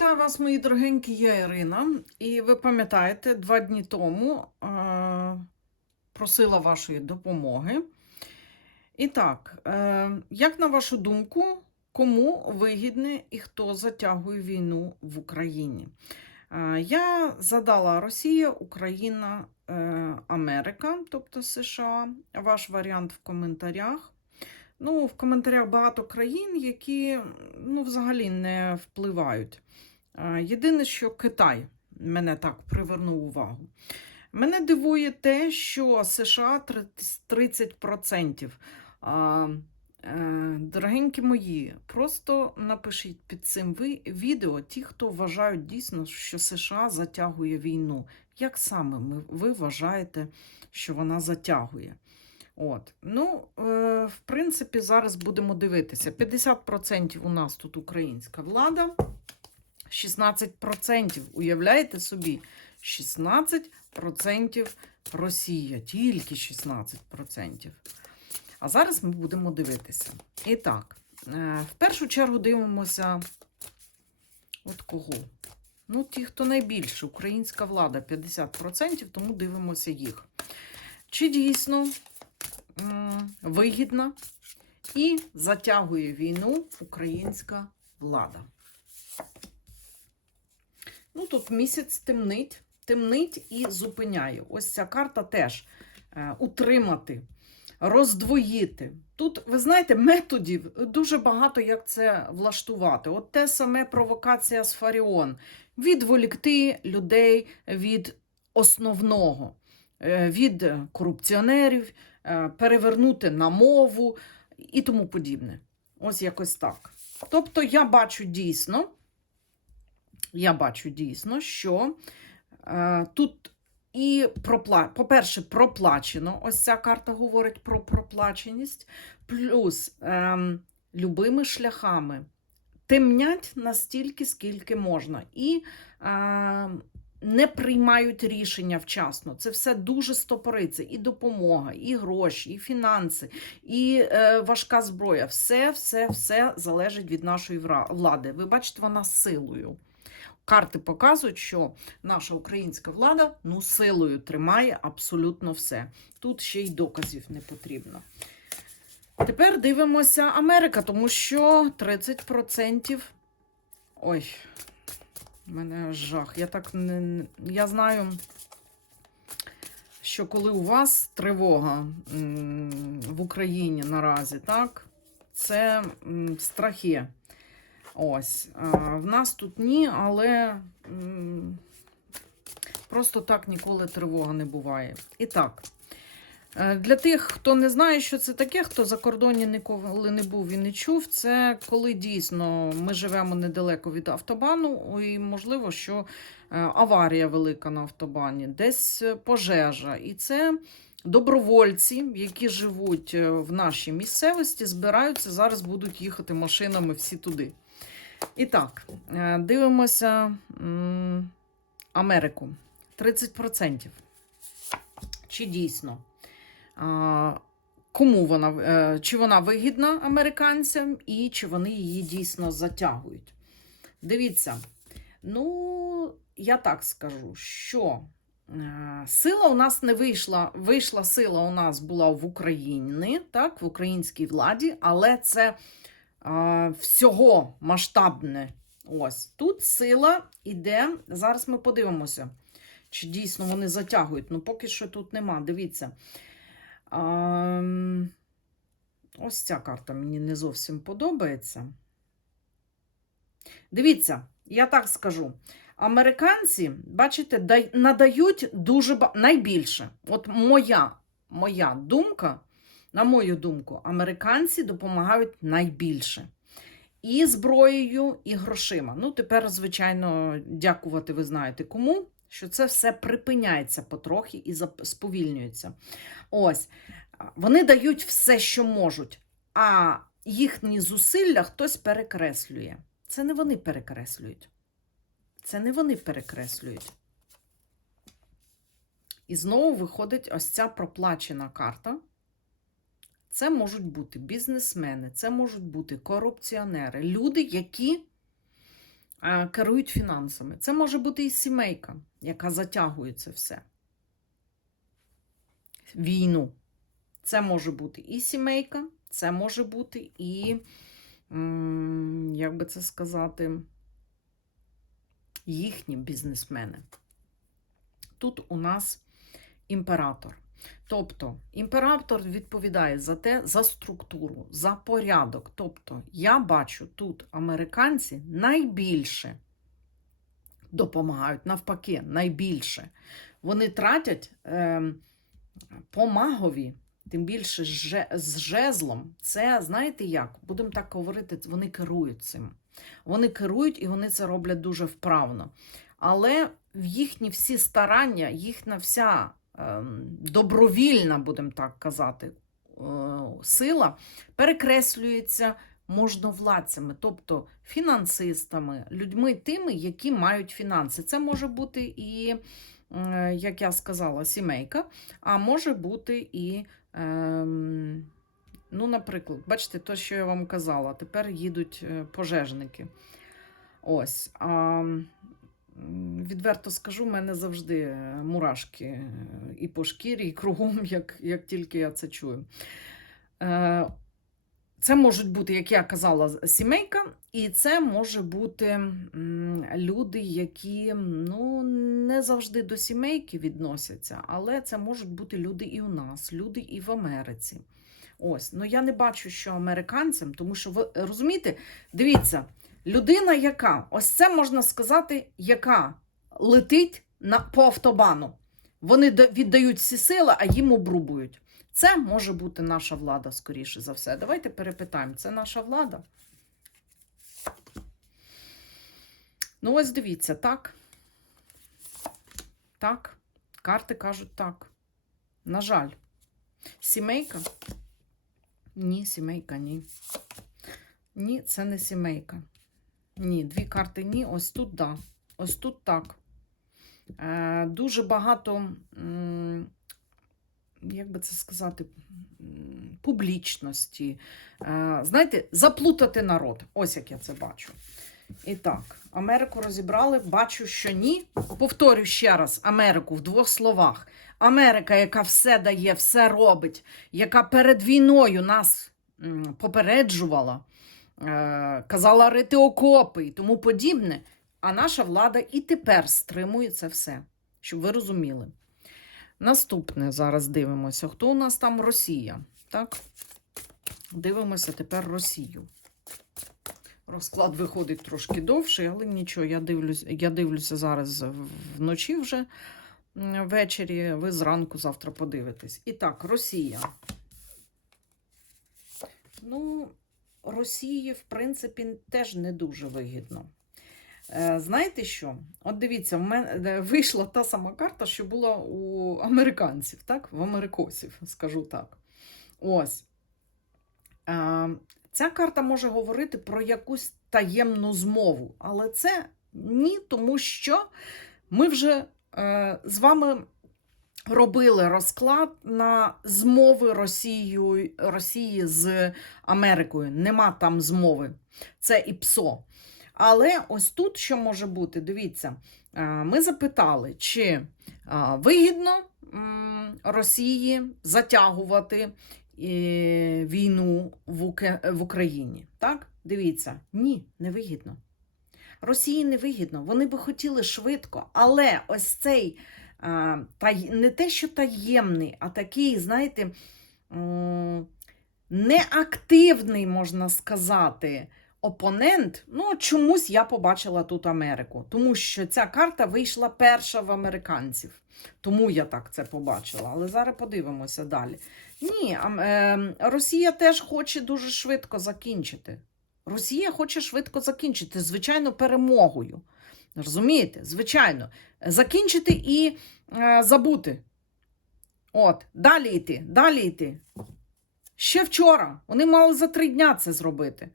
Вітаю вас, мої дорогенькі, я Ірина. І ви пам'ятаєте, два дні тому е- просила вашої допомоги. І так, е- як на вашу думку, кому вигідне і хто затягує війну в Україні? Е, я задала Росія, Україна, е- Америка, тобто США. Ваш варіант в коментарях. Ну, в коментарях багато країн, які ну, взагалі не впливають. Єдине, що Китай мене так привернув увагу. Мене дивує те, що США 30%. Е, Дорогенькі мої, просто напишіть під цим ви- відео ті, хто вважають дійсно, що США затягує війну. Як саме ви вважаєте, що вона затягує? От. Ну, е, в принципі, зараз будемо дивитися. 50% у нас тут українська влада, 16%, уявляєте собі, 16% Росія, тільки 16%. А зараз ми будемо дивитися. І так, е, в першу чергу дивимося от кого. Ну, ті, хто найбільше, українська влада 50%, тому дивимося їх. Чи дійсно вигідна і затягує війну українська влада. Ну, тут місяць темнить, темнить і зупиняє. Ось ця карта теж е, утримати, роздвоїти. Тут, ви знаєте, методів дуже багато, як це влаштувати. От те саме провокація з Фаріон. Відволікти людей від основного, е, від корупціонерів, е, перевернути на мову і тому подібне. Ось якось так. Тобто я бачу дійсно, я бачу дійсно, що е, тут і пропла... по-перше, проплачено. Ось ця карта говорить про проплаченість, плюс е, любими шляхами темнять настільки, скільки можна. І е, не приймають рішення вчасно. Це все дуже стопориться. І допомога, і гроші, і фінанси, і е, важка зброя. Все, все, все залежить від нашої влади. Ви бачите, вона силою. Карти показують, що наша українська влада ну, силою тримає абсолютно все. Тут ще й доказів не потрібно. Тепер дивимося Америка, тому що 30%. Ой, у мене жах. Я так не- Я знаю, що коли у вас тривога в Україні наразі, так, це страхи. Ось. В нас тут ні, але просто так ніколи тривога не буває. І так. Е, Для тих, хто не знає, що це таке, хто за кордоні ніколи не був і не чув, це коли дійсно ми живемо недалеко від автобану, і можливо, що е, аварія велика на автобані, десь е, пожежа. І це добровольці, які живуть е, в нашій місцевості, збираються, зараз будуть їхати машинами всі туди. І так, е, дивимося Америку. 30%. Чи дійсно? Кому вона, е, чи вона вигідна американцям, і чи вони її дійсно затягують? Дивіться, ну, я так скажу, що сила у нас не вийшла. Вийшла сила у нас була в Україні, так, в українській владі, але це е, всього масштабне. Ось тут сила іде. Зараз ми подивимося, чи дійсно вони затягують. Ну, поки що тут нема. Дивіться. Ам, Ось ця карта мені не зовсім подобається. Дивіться, я так скажу. Американці, бачите, надають дуже найбільше. От моя, моя думка, на мою думку, американці допомагають найбільше. І зброєю, і грошима. Ну, тепер, звичайно, дякувати ви знаєте кому, що це все припиняється потрохи і сповільнюється. Ось. Вони дають все, що можуть, а їхні зусилля хтось перекреслює. Це не вони перекреслюють. Це не вони перекреслюють. І знову виходить ось ця проплачена карта. Це можуть бути бізнесмени, це можуть бути корупціонери, люди, які е, керують фінансами. Це може бути і сімейка, яка затягує це все. Війну. Це може бути і сімейка, це може бути і, як би це сказати, їхні бізнесмени. Тут у нас імператор. Тобто імператор відповідає за те, за структуру, за порядок. Тобто, я бачу тут американці найбільше допомагають, навпаки, найбільше. Вони тратять е, по магові, тим більше з жезлом. Це, знаєте як? Будемо так говорити, вони керують цим. Вони керують і вони це роблять дуже вправно. Але їхні всі старання, їхня вся ем, добровільна, будемо так казати, е, сила перекреслюється можновладцями, тобто фінансистами, людьми тими, які мають фінанси. Це може бути і, як я сказала, сімейка, а може бути і. Ну, наприклад, бачите, то, що я вам казала, тепер їдуть е, пожежники. Ось. А, відверто скажу, в мене завжди е, мурашки е, і по шкірі, і кругом, як, як тільки я це чую. Це можуть бути, як я казала, сімейка, і це може бути люди, які ну, не завжди до сімейки відносяться, але це можуть бути люди і у нас, люди і в Америці. Ось, ну я не бачу, що американцям, тому що ви розумієте, дивіться, людина, яка, ось це можна сказати, яка летить на, по автобану. Вони віддають всі сили, а їм обрубують. Це може бути наша влада, скоріше за все. Давайте перепитаємо, це наша влада. Ну, ось дивіться, так. Так. Карти кажуть так. На жаль. Сімейка. Ні, сімейка, ні. Ні, це не сімейка. Ні, дві карти ні. Ось тут да. Ось тут так. Е, дуже багато, як би це сказати, публічності. Е, знаєте, заплутати народ. Ось як я це бачу. І так, Америку розібрали. Бачу, що ні. Повторю ще раз: Америку в двох словах. Америка, яка все дає, все робить, яка перед війною нас попереджувала, е, казала рити окопи і тому подібне. А наша влада і тепер стримує це все, щоб ви розуміли. Наступне зараз дивимося. Хто у нас там Росія? Так? Дивимося тепер Росію. Розклад виходить трошки довший, але нічого, я дивлюсь, я дивлюся зараз вночі вже ввечері. Ви зранку завтра подивитесь. І так, Росія. Ну, Росії, в принципі, теж не дуже вигідно. Е, Знаєте що? От дивіться, в мене вийшла та сама карта, що була у американців, так? В америкосів, скажу так. Ось. Е, Ця карта може говорити про якусь таємну змову, але це ні, тому що ми вже з вами робили розклад на змови Росією, Росії з Америкою. Нема там змови. Це і ПСО. Але ось тут що може бути? Дивіться, е, ми запитали, чи е, вигідно Росії затягувати е, війну в Україні. Так? Дивіться, ні, не вигідно. Росії не вигідно. Вони би хотіли швидко, але ось цей не те, що таємний, а такий, знаєте, неактивний, можна сказати, опонент. Ну, чомусь я побачила тут Америку, тому що ця карта вийшла перша в американців. Тому я так це побачила. Але зараз подивимося далі. Ні, ам- е, Росія теж хоче дуже швидко закінчити. Росія хоче швидко закінчити, звичайно, перемогою. Розумієте? Звичайно, закінчити і е, забути. От, далі йти, далі йти. Ще вчора вони мали за три дня це зробити.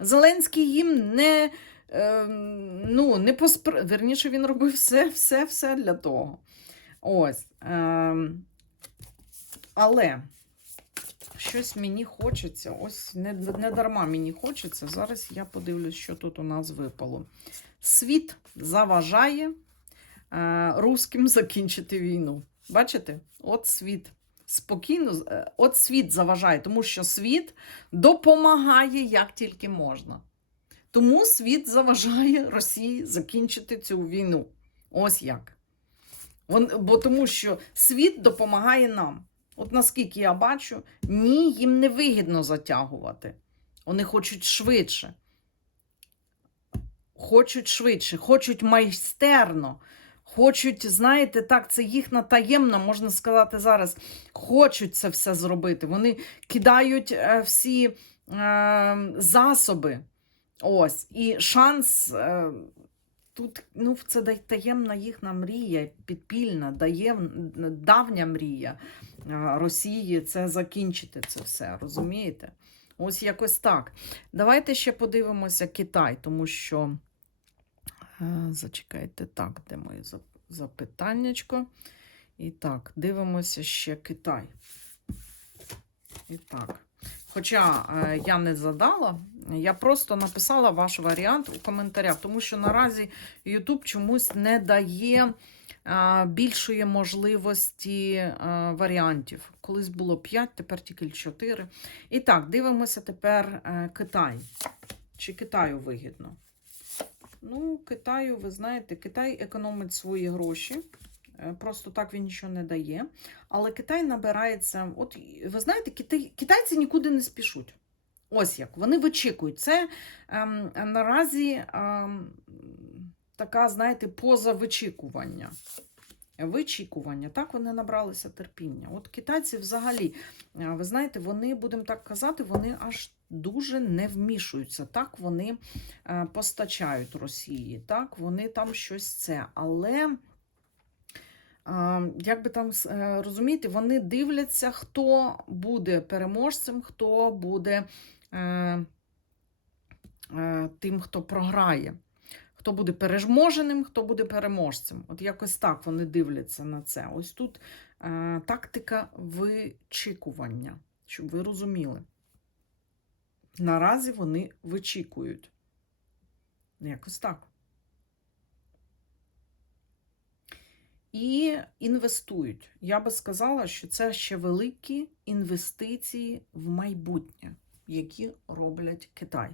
Зеленський їм не, е, ну, не поспр... Верніше, він робив все, все, все для того. Ось. Е, але щось мені хочеться. Ось не, не дарма мені хочеться. Зараз я подивлюсь, що тут у нас випало. Світ заважає е, русським закінчити війну. Бачите? От світ. Спокійно, е, от світ заважає, тому що світ допомагає як тільки можна. Тому світ заважає Росії закінчити цю війну. Ось як. Вон, бо тому що світ допомагає нам. От наскільки я бачу, ні, їм не вигідно затягувати. Вони хочуть швидше. Хочуть швидше, хочуть майстерно. Хочуть, знаєте, так, це їхня таємна, можна сказати зараз, хочуть це все зробити. Вони кидають е, всі е, засоби. Ось, і шанс е, тут, ну, це таємна їхня мрія, підпільна, давня мрія Росії це закінчити це все, розумієте? Ось якось так. Давайте ще подивимося Китай, тому що. е, Зачекайте, так, де моє зап- запитаннячко. І так, дивимося ще Китай. І так. Хоча е, я не задала, я просто написала ваш варіант у коментарях, тому що наразі YouTube чомусь не дає е, більшої можливості е, варіантів. Колись було 5, тепер тільки 4. І так, дивимося тепер е, Китай. Чи Китаю вигідно? Ну, Китаю, ви знаєте, Китай економить свої гроші. Е, Просто так він нічого не дає. Але Китай набирається. От ви знаєте, китай, китайці нікуди не спішуть. Ось як. Вони вичікують. Це ем, наразі ем, така, знаєте, поза вичікування. Вичікування. Так вони набралися терпіння. От китайці взагалі, е, ви знаєте, вони, будемо так казати, вони аж дуже не вмішуються. Так, вони е, постачають Росії, так, вони там щось це. Але. Як би там е, розумієте, вони дивляться, хто буде переможцем, хто буде е, е, тим, хто програє, хто буде переможеним, хто буде переможцем. От якось так вони дивляться на це. Ось тут е, тактика вичікування, щоб ви розуміли. Наразі вони вичікують. Якось так. і інвестують. Я би сказала, що це ще великі інвестиції в майбутнє, які роблять Китай.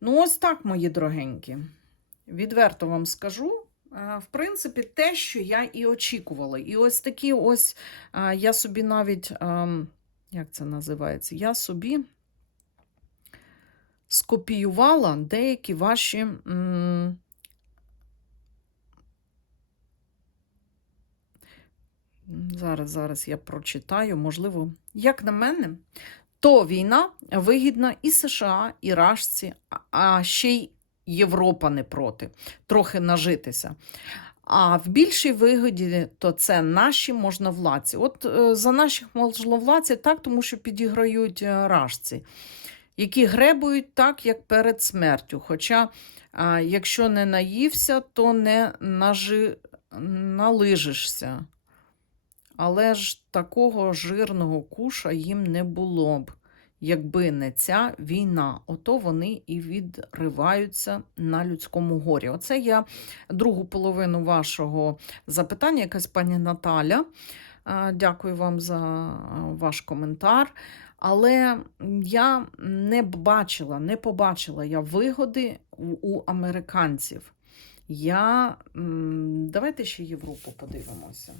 Ну, ось так, мої дорогенькі. Відверто вам скажу. е, В принципі, те, що я і очікувала. І ось такі ось е, я собі навіть, ем, як це називається? Я собі скопіювала деякі ваші. Зараз, зараз я прочитаю. Можливо, як на мене, то війна вигідна і США, і Рашці, а- а ще й Європа не проти, трохи нажитися. А в більшій вигоді то це наші можновладці. От е, за наших можновладців так, тому що підіграють е, рашці, які гребують так, як перед смертю. Хоча, а, якщо не наївся, то не нажи... налижишся. Але ж такого жирного куша їм не було б, якби не ця війна. Ото вони і відриваються на людському горі. Оце я другу половину вашого запитання, якась пані Наталя. Е, Дякую вам за е, ваш коментар. Але я не бачила, не побачила я вигоди у, американців. Я давайте ще Європу подивимося.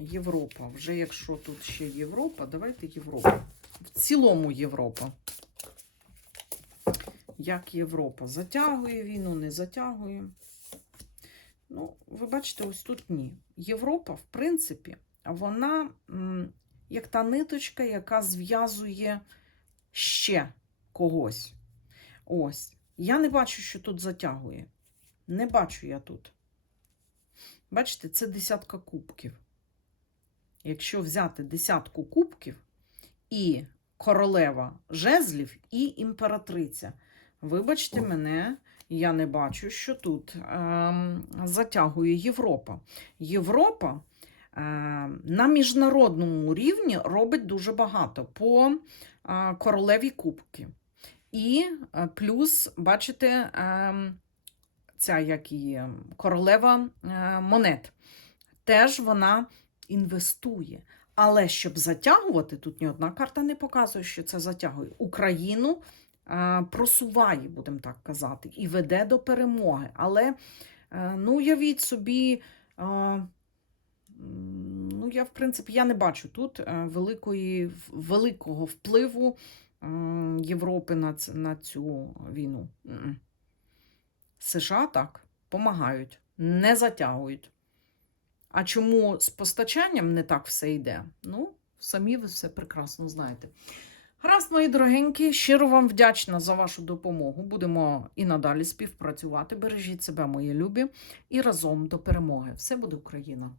Європа. Вже якщо тут ще Європа, давайте Європа. В цілому Європа. Як Європа затягує війну, не затягує. Ну, ви бачите, ось тут ні. Європа, в принципі, вона як та ниточка, яка зв'язує ще когось. Ось. Я не бачу, що тут затягує. Не бачу я тут. Бачите, це десятка кубків. Якщо взяти десятку кубків і королева жезлів, і імператриця. Вибачте мене, я не бачу, що тут ем, затягує Європа. Європа е, на міжнародному рівні робить дуже багато по е, королеві кубки. І е, плюс, бачите, ем, ця як її королева е, монет. Теж вона інвестує. Але щоб затягувати, тут ні одна карта не показує, що це затягує. Україну просуває, будемо так казати, і веде до перемоги. Але е, ну, уявіть собі, ну, я, в принципі, я не бачу тут е, великої, великого впливу Європи на, на цю війну. США так, помагають, не затягують. А чому з постачанням не так все йде? Ну, самі ви все прекрасно знаєте. Гаразд, мої дорогенькі, щиро вам вдячна за вашу допомогу. Будемо і надалі співпрацювати. Бережіть себе, мої любі, і разом до перемоги. Все буде Україна!